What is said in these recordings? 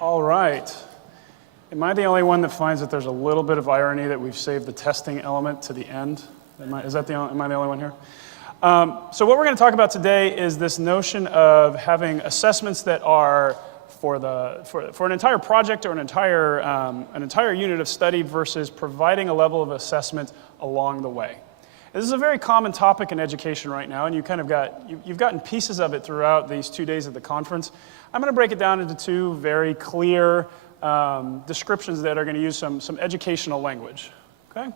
All right. Am I the only one that finds that there's a little bit of irony that we've saved the testing element to the end? Am I the only one here? So what we're going to talk about today is this notion of having assessments that are for an entire project or an entire unit of study versus providing a level of assessment along the way. This is a very common topic in education right now, and you've gotten pieces of it throughout these 2 days of the conference. I'm going to break it down into two very clear descriptions that are going to use some educational language. Okay?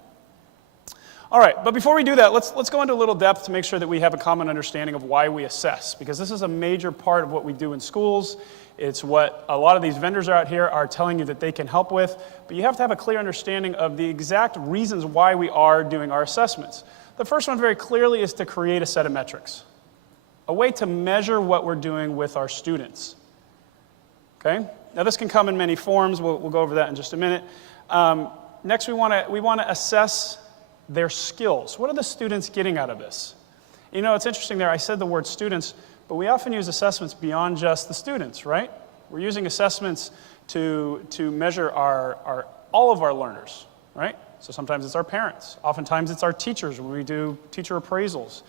All right, but before we do that, let's go into a little depth to make sure that we have a common understanding of why we assess, because this is a major part of what we do in schools. It's what a lot of these vendors out here are telling you that they can help with, but you have to have a clear understanding of the exact reasons why we are doing our assessments. The first one very clearly is to create a set of metrics, a way to measure what we're doing with our students. Okay? Now this can come in many forms. We'll go over that in just a minute. Next, we want to assess their skills. What are the students getting out of this? You know, it's interesting there. I said the word students, but we often use assessments beyond just the students, right? We're using assessments to measure all of our learners, right? So sometimes it's our parents. Oftentimes it's our teachers when we do teacher appraisals.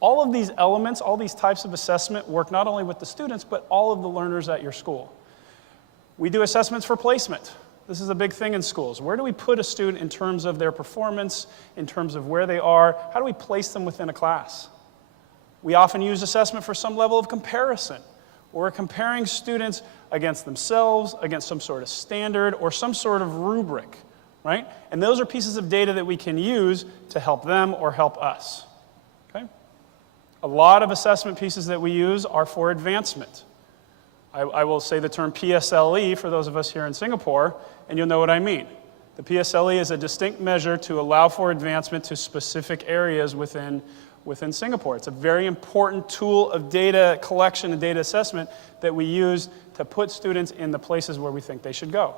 All of these elements, all these types of assessment work not only with the students, but all of the learners at your school. We do assessments for placement. This is a big thing in schools. Where do we put a student in terms of their performance, in terms of where they are? How do we place them within a class? We often use assessment for some level of comparison. We're comparing students against themselves, against some sort of standard, or some sort of rubric, right? And those are pieces of data that we can use to help them or help us, okay? A lot of assessment pieces that we use are for advancement. I will say the term PSLE for those of us here in Singapore, and you'll know what I mean. The PSLE is a distinct measure to allow for advancement to specific areas within Singapore. It's a very important tool of data collection and data assessment that we use to put students in the places where we think they should go.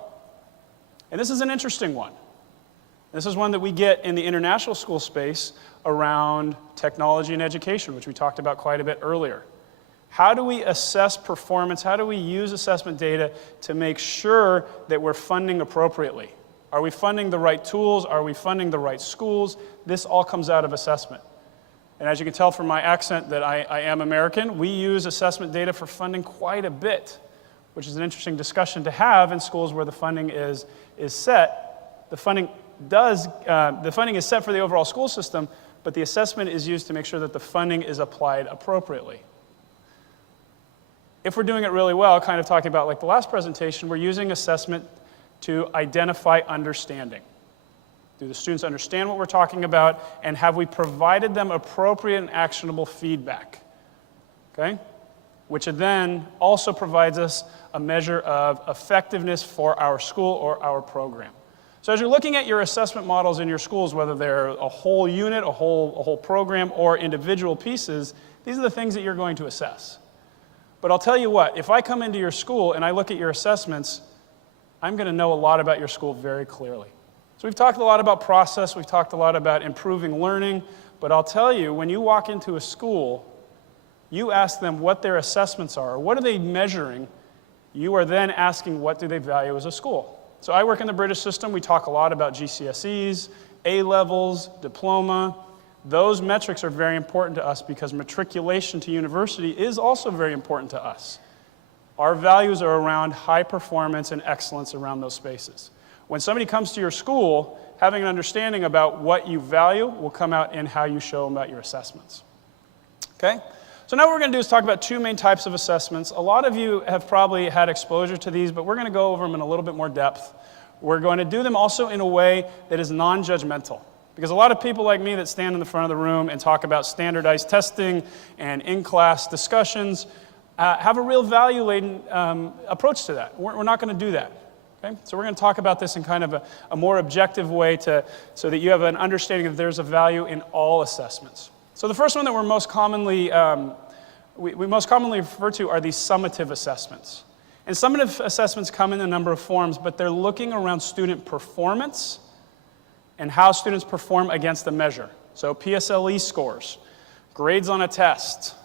And this is an interesting one. This is one that we get in the international school space around technology and education, which we talked about quite a bit earlier. How do we assess performance? How do we use assessment data to make sure that we're funding appropriately? Are we funding the right tools? Are we funding the right schools? This all comes out of assessment. And as you can tell from my accent that I am American, we use assessment data for funding quite a bit, which is an interesting discussion to have in schools where the funding is set. The funding is set for the overall school system, but the assessment is used to make sure that the funding is applied appropriately. If we're doing it really well, kind of talking about like the last presentation, we're using assessment to identify understanding. Do the students understand what we're talking about, and have we provided them appropriate and actionable feedback? Okay? Which then also provides us a measure of effectiveness for our school or our program. So as you're looking at your assessment models in your schools, whether they're a whole unit, a whole program, or individual pieces, these are the things that you're going to assess. But I'll tell you what, if I come into your school and I look at your assessments, I'm going to know a lot about your school very clearly. So we've talked a lot about process, we've talked a lot about improving learning, but I'll tell you, when you walk into a school, you ask them what their assessments are, or what are they measuring, you are then asking what do they value as a school. So I work in the British system, we talk a lot about GCSEs, A-levels, diploma. Those metrics are very important to us because matriculation to university is also very important to us. Our values are around high performance and excellence around those spaces. When somebody comes to your school, having an understanding about what you value will come out in how you show them about your assessments. Okay? So now what we're going to do is talk about two main types of assessments. A lot of you have probably had exposure to these, but we're going to go over them in a little bit more depth. We're going to do them also in a way that is non-judgmental. Because a lot of people like me that stand in the front of the room and talk about standardized testing and in-class discussions have a real value-laden approach to that. We're not going to do that. Okay? So we're going to talk about this in kind of a more objective way so that you have an understanding that there's a value in all assessments. So the first one that we're most commonly, we most commonly refer to are these summative assessments. And summative assessments come in a number of forms, but they're looking around student performance and how students perform against the measure. So PSLE scores, grades on a test,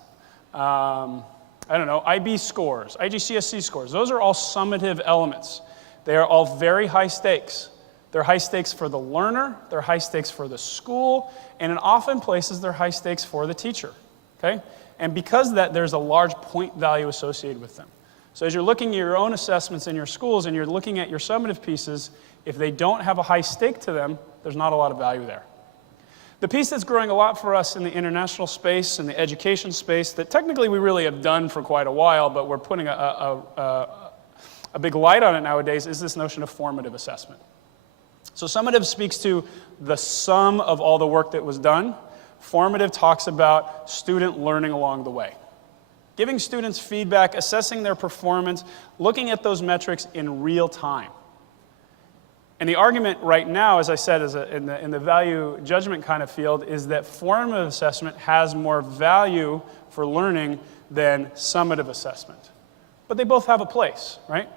I don't know, IB scores, IGCSE scores. Those are all summative elements. They are all very high stakes. They're high stakes for the learner, they're high stakes for the school, and in often places they're high stakes for the teacher, okay? And because of that, there's a large point value associated with them. So as you're looking at your own assessments in your schools and you're looking at your summative pieces, if they don't have a high stake to them, there's not a lot of value there. The piece that's growing a lot for us in the international space and the education space that technically we really have done for quite a while, but we're putting a big light on it nowadays is this notion of formative assessment. So summative speaks to the sum of all the work that was done. Formative talks about student learning along the way. Giving students feedback, assessing their performance, looking at those metrics in real time. And the argument right now, as I said, in the value judgment kind of field, is that formative assessment has more value for learning than summative assessment. But they both have a place, right?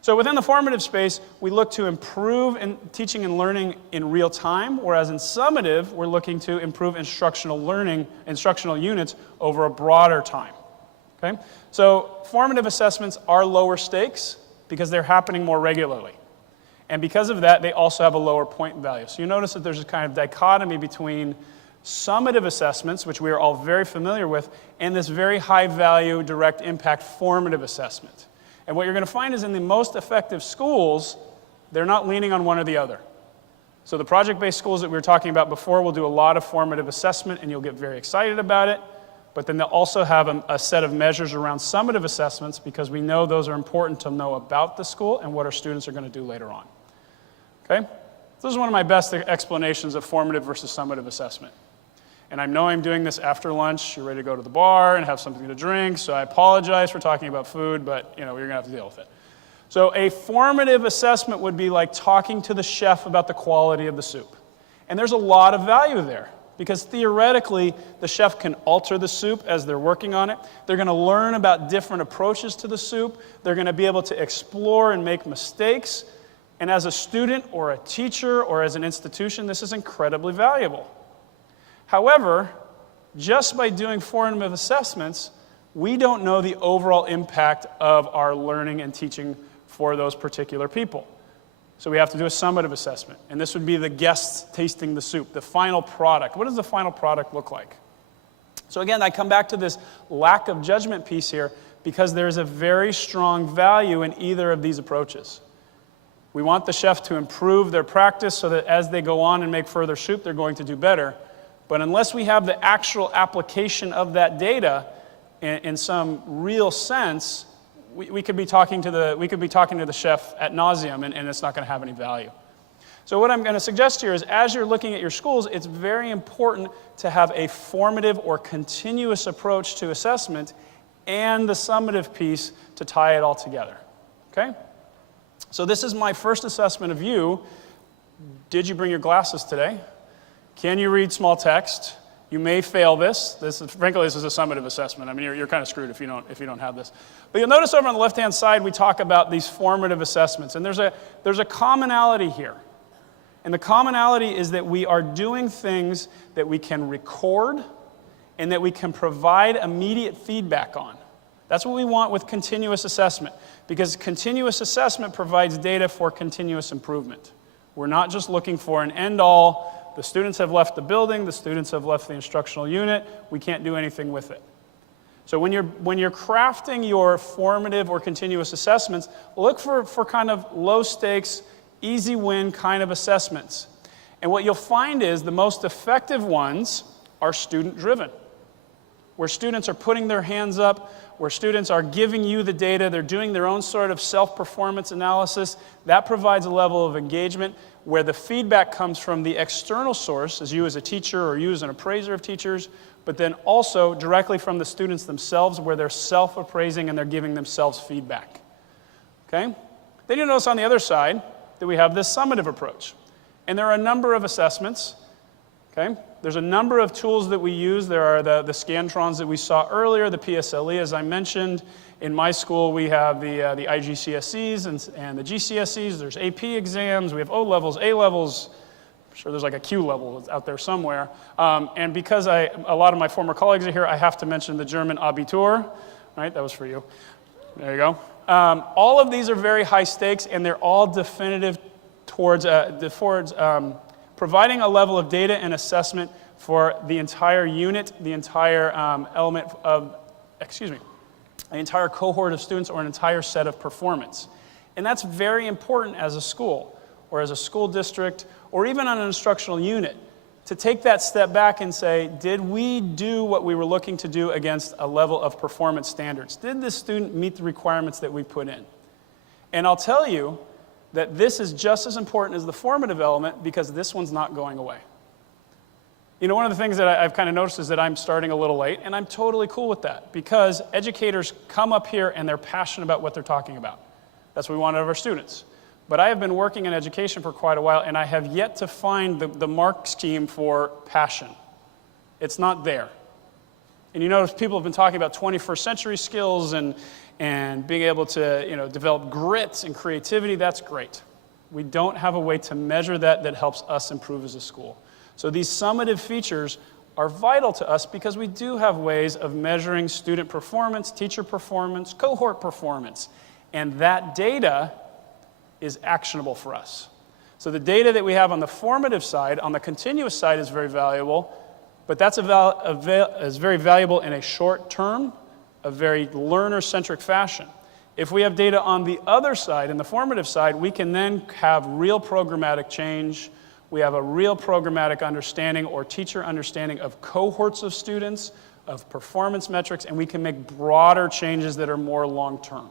So within the formative space, we look to improve in teaching and learning in real time, whereas in summative, we're looking to improve instructional units over a broader time. Okay? So formative assessments are lower stakes because they're happening more regularly. And because of that, they also have a lower point value. So you notice that there's a kind of dichotomy between summative assessments, which we are all very familiar with, and this very high value, direct impact formative assessment. And what you're going to find is in the most effective schools, they're not leaning on one or the other. So the project-based schools that we were talking about before will do a lot of formative assessment, and you'll get very excited about it. But then they'll also have a set of measures around summative assessments because we know those are important to know about the school and what our students are going to do later on. Okay? This is one of my best explanations of formative versus summative assessment. And I know I'm doing this after lunch. You're ready to go to the bar and have something to drink, so I apologize for talking about food, but you're going to have to deal with it. So a formative assessment would be like talking to the chef about the quality of the soup. And there's a lot of value there because theoretically, the chef can alter the soup as they're working on it. They're going to learn about different approaches to the soup. They're going to be able to explore and make mistakes. And as a student or a teacher or as an institution, this is incredibly valuable. However, just by doing formative assessments, we don't know the overall impact of our learning and teaching for those particular people. So we have to do a summative assessment. And this would be the guests tasting the soup, the final product. What does the final product look like? So again, I come back to this lack of judgment piece here because there's a very strong value in either of these approaches. We want the chef to improve their practice so that as they go on and make further soup, they're going to do better. But unless we have the actual application of that data in some real sense, we could be talking to the chef ad nauseum, and it's not going to have any value. So what I'm going to suggest here is, as you're looking at your schools, it's very important to have a formative or continuous approach to assessment and the summative piece to tie it all together. Okay? So this is my first assessment of you. Did you bring your glasses today? Can you read small text? You may fail this. Frankly, this is a summative assessment. I mean, you're kind of screwed if you don't have this. But you'll notice over on the left-hand side, we talk about these formative assessments. And there's a commonality here. And the commonality is that we are doing things that we can record and that we can provide immediate feedback on. That's what we want with continuous assessment, because continuous assessment provides data for continuous improvement. We're not just looking for an end-all. The students have left the building, the students have left the instructional unit, we can't do anything with it. So when you're crafting your formative or continuous assessments, look for kind of low stakes, easy win kind of assessments. And what you'll find is the most effective ones are student driven, where students are putting their hands up, where students are giving you the data, they're doing their own sort of self-performance analysis. That provides a level of engagement where the feedback comes from the external source, as you as a teacher or you as an appraiser of teachers, but then also directly from the students themselves where they're self-appraising and they're giving themselves feedback. Okay? Then you'll notice on the other side that we have this summative approach. And there are a number of assessments. Okay? There's a number of tools that we use. There are the Scantrons that we saw earlier, the PSLE, as I mentioned. In my school, we have the IGCSEs and the GCSEs. There's AP exams. We have O levels, A levels. I'm sure there's like a Q level out there somewhere. And because a lot of my former colleagues are here, I have to mention the German Abitur, right? That was for you. There you go. All of these are very high stakes, and they're all definitive towards providing a level of data and assessment for the entire unit, the entire element of, an entire cohort of students or an entire set of performance. And that's very important as a school or as a school district or even on an instructional unit to take that step back and say, did we do what we were looking to do against a level of performance standards? Did this student meet the requirements that we put in? And I'll tell you that this is just as important as the formative element because this one's not going away. You know, one of the things that I've kind of noticed is that I'm starting a little late, and I'm totally cool with that because educators come up here and they're passionate about what they're talking about. That's what we want out of our students. But I have been working in education for quite a while, and I have yet to find the mark scheme for passion. It's not there. And you notice people have been talking about 21st century skills and being able to develop grit and creativity. That's great. We don't have a way to measure that helps us improve as a school. So these summative features are vital to us because we do have ways of measuring student performance, teacher performance, cohort performance. And that data is actionable for us. So the data that we have on the formative side, on the continuous side is very valuable, but that's is very valuable in a short term, a very learner-centric fashion. If we have data on the other side, in the formative side, we can then have real programmatic change. We have a real programmatic understanding or teacher understanding of cohorts of students, of performance metrics, and we can make broader changes that are more long-term.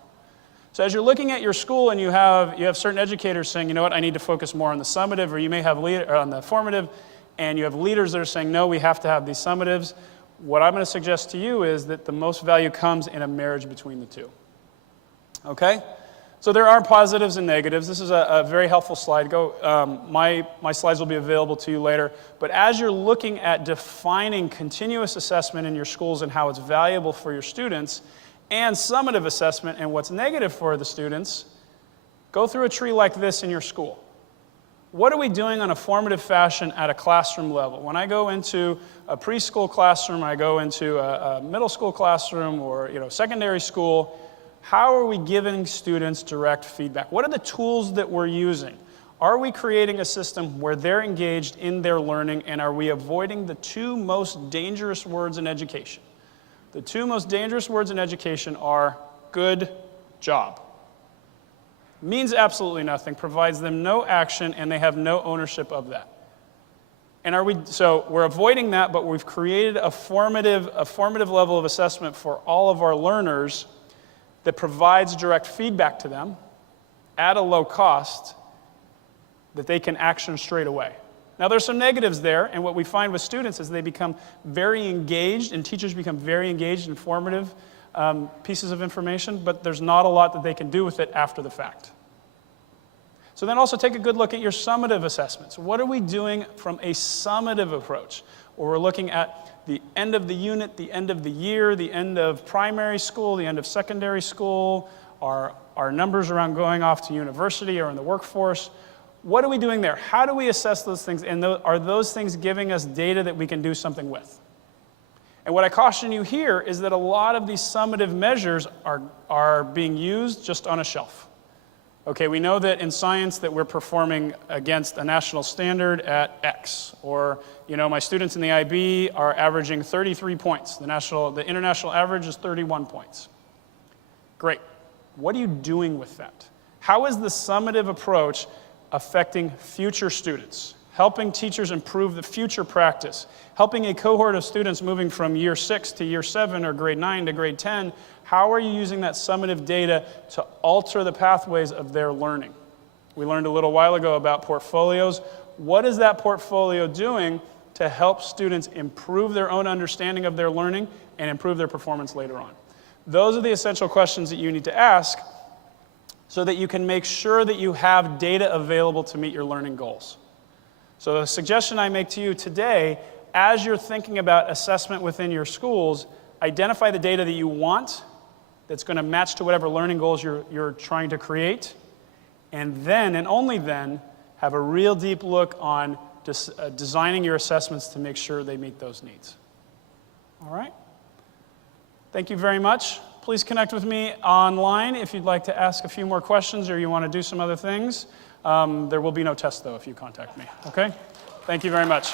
So as you're looking at your school and you have certain educators saying, you know what, I need to focus more on the summative, or you may have on the formative, and you have leaders that are saying, no, we have to have these summatives. What I'm going to suggest to you is that the most value comes in a marriage between the two. Okay? So there are positives and negatives. This is a very helpful slide. My slides will be available to you later. But as you're looking at defining continuous assessment in your schools and how it's valuable for your students, and summative assessment and what's negative for the students, go through a tree like this in your school. What are we doing on a formative fashion at a classroom level? When I go into a preschool classroom, I go into a middle school classroom or secondary school, how are we giving students direct feedback? What are the tools that we're using? Are we creating a system where they're engaged in their learning, and are we avoiding the two most dangerous words in education? The two most dangerous words in education are good job. Means absolutely nothing, provides them no action, and they have no ownership of that. And so we're avoiding that, but we've created a formative level of assessment for all of our learners that provides direct feedback to them at a low cost that they can action straight away. Now, there's some negatives there, and what we find with students is they become very engaged, and teachers become very engaged in formative pieces of information, but there's not a lot that they can do with it after the fact. So then also take a good look at your summative assessments. What are we doing from a summative approach? Where we're looking at the end of the unit, the end of the year, the end of primary school, the end of secondary school, our numbers around going off to university or in the workforce. What are we doing there? How do we assess those things? And are those things giving us data that we can do something with? And what I caution you here is that a lot of these summative measures are being used just on a shelf. Okay, we know that in science that we're performing against a national standard at X. Or, my students in the IB are averaging 33 points. The international average is 31 points. Great. What are you doing with that? How is the summative approach affecting future students, helping teachers improve the future practice, helping a cohort of students moving from year 6 to year 7 or grade 9 to grade 10? How are you using that summative data to alter the pathways of their learning? We learned a little while ago about portfolios. What is that portfolio doing to help students improve their own understanding of their learning and improve their performance later on? Those are the essential questions that you need to ask so that you can make sure that you have data available to meet your learning goals. So the suggestion I make to you today, as you're thinking about assessment within your schools, identify the data that you want that's going to match to whatever learning goals you're trying to create, and then, and only then, have a real deep look on designing your assessments to make sure they meet those needs. All right? Thank you very much. Please connect with me online if you'd like to ask a few more questions or you want to do some other things. There will be no test, though, if you contact me. Okay? Thank you very much.